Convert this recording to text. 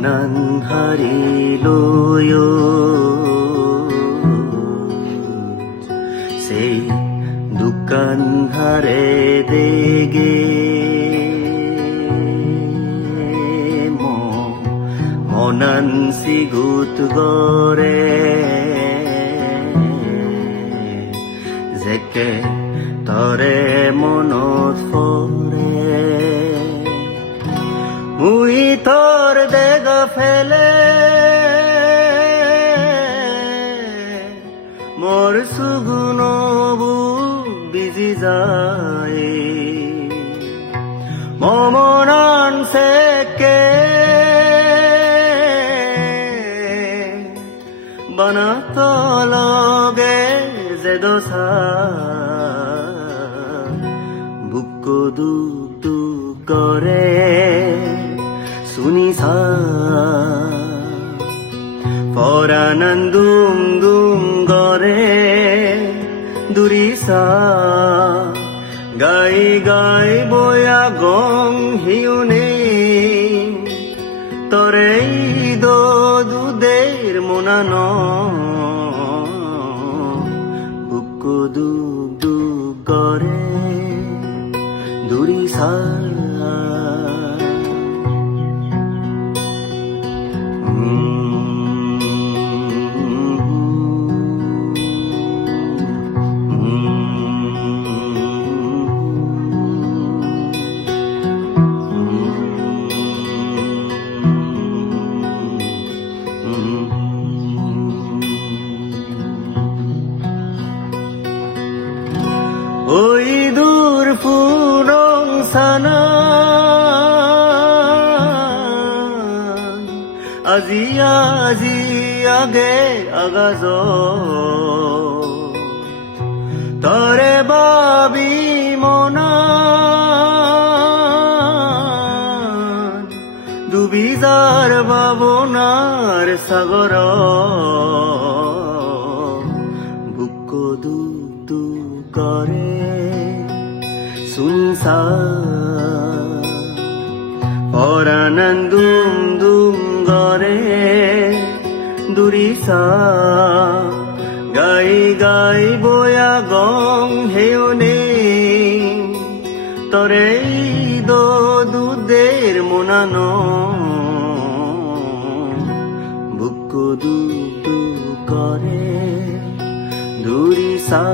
মনান হারিলয়ো সেই দোকান হারে দেগে মনান সিগুত গরে যেকে তরে মনত পরে মুই তোর দেখা ফেলে মোর সুগুনবু বিজি যায় মমনান সেকে বানাতো লগে যে দোসা বুক দুক দুক করে শুনিছা পরানন দুম দুম গরে দুরিসা গাই গাই বয়া গং হিউনে তরে দো দুদের মোনান বুক দুক দুক করে দুরিসা ওই দূর ফুরং সানা আজি আজি আগে আগাজ তরে বাবি মনা দুবিজার ভাবনার সাগর বুক দুক দুক করে শুনসা পরানন দুম দুম গরে দুরিসা গাই গাই বয়া গং হেউনে তরে দো দুদের মোনান বুক দুক দুক করে দুরিসা